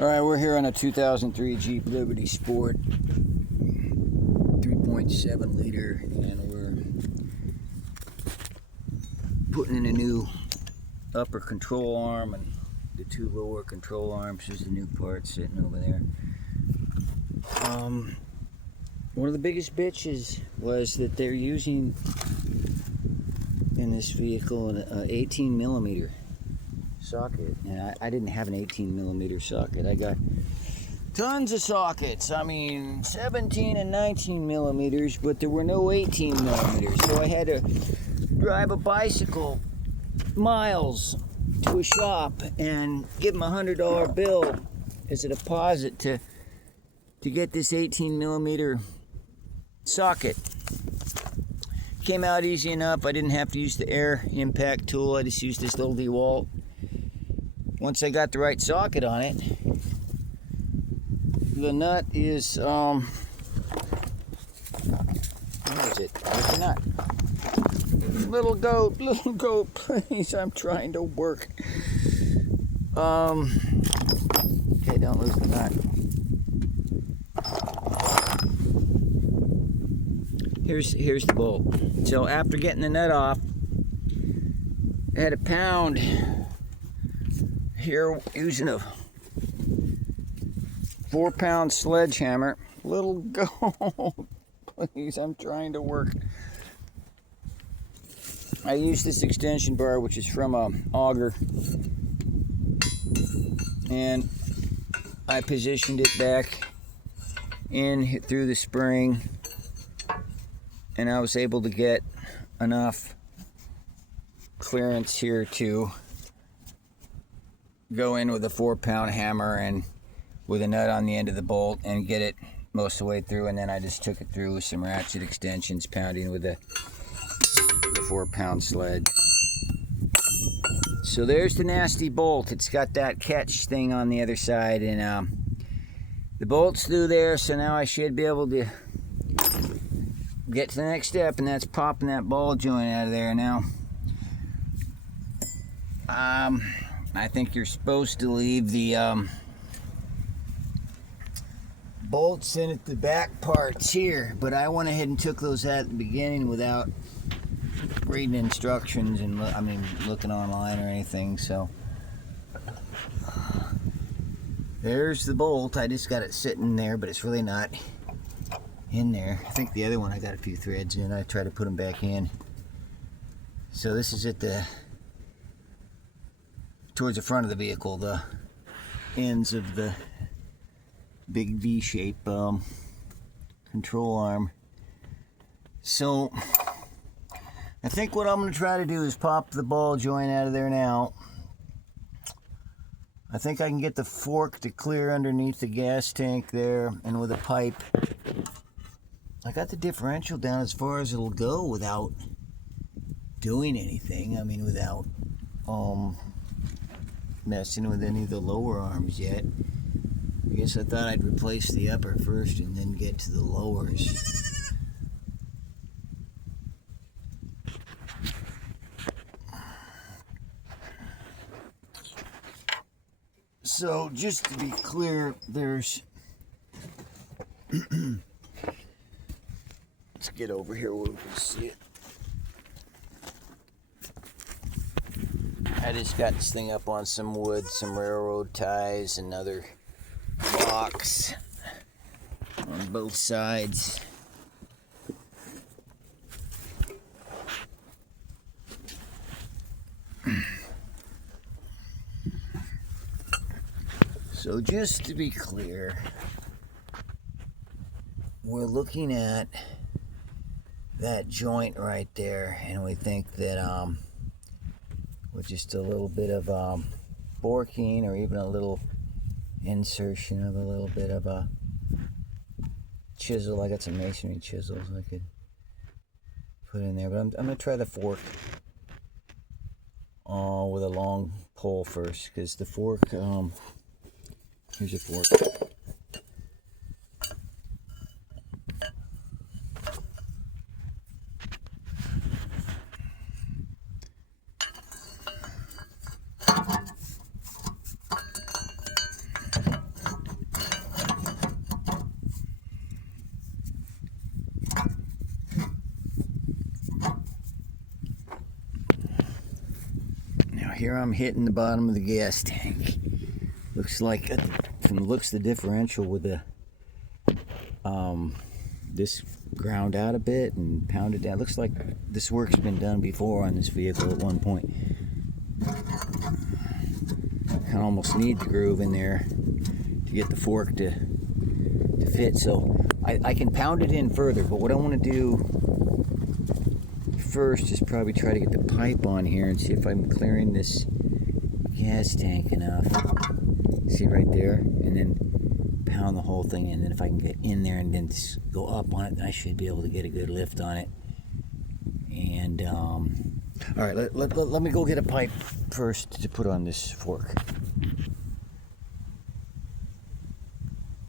Alright, we're here on a 2003 Jeep Liberty Sport 3.7 liter, and we're putting in a new upper control arm and the two lower control arms. There's the new part sitting over there. One of the biggest bitches was that they're using in this vehicle an 18 millimeter socket, and I didn't have an 18 millimeter socket. I got tons of sockets. I mean 17 and 19 millimeters, but there were no 18 millimeters, so I had to drive a bicycle miles to a shop and give them a $100 bill as a deposit to get this 18 millimeter socket. Came out easy enough. I didn't have to use the air impact tool. I just used this little DeWalt. Once I got the right socket on it, the nut is where is it? Where's the nut? Little goat, please, I'm trying to work. Okay, don't lose the nut. Here's the bolt. So after getting the nut off, I had to pound here using a 4-pound sledgehammer. Little goat, please, I'm trying to work. I used this extension bar, which is from a auger, and I positioned it back in through the spring, and I was able to get enough clearance here to go in with a 4-pound hammer and with a nut on the end of the bolt and get it most of the way through, and then I just took it through with some ratchet extensions, pounding with the 4-pound sled. So there's the nasty bolt. It's got that catch thing on the other side, and the bolt's through there, so now I should be able to get to the next step, and that's popping that ball joint out of there. Now I think you're supposed to leave the bolts in at the back parts here, but I went ahead and took those out at the beginning without reading instructions and looking online or anything. So there's the bolt. I just got it sitting there, but it's really not in there. I think the other one I got a few threads in. I try to put them back in. So this is at the towards the front of the vehicle, the ends of the big V-shape control arm. So I think what I'm going to try to do is pop the ball joint out of there now. I think I can get the fork to clear underneath the gas tank there, and with a pipe I got the differential down as far as it'll go without doing anything. I mean, without messing with any of the lower arms yet. I guess I thought I'd replace the upper first and then get to the lowers. So just to be clear, there's let's get over here where we can see it. I just got this thing up on some wood, some railroad ties, and other blocks on both sides. So just to be clear, we're looking at that joint right there, and we think that with just a little bit of borking, or even a little insertion of a little bit of a chisel. I got some masonry chisels I could put in there, but I'm going to try the fork with a long pole first, because the fork, here's a fork. here I'm hitting the bottom of the gas tank. Looks like, from the looks of the differential with the, this ground out a bit and pounded down. Looks like this work's been done before on this vehicle at one point. Kind of almost need the groove in there to get the fork to fit. So I can pound it in further, but what I want to do first is probably try to get the pipe on here and see if I'm clearing this gas tank enough. See right there? And then pound the whole thing, and then if I can get in there and then just go up on it, then I should be able to get a good lift on it. And all right, let me go get a pipe first to put on this fork.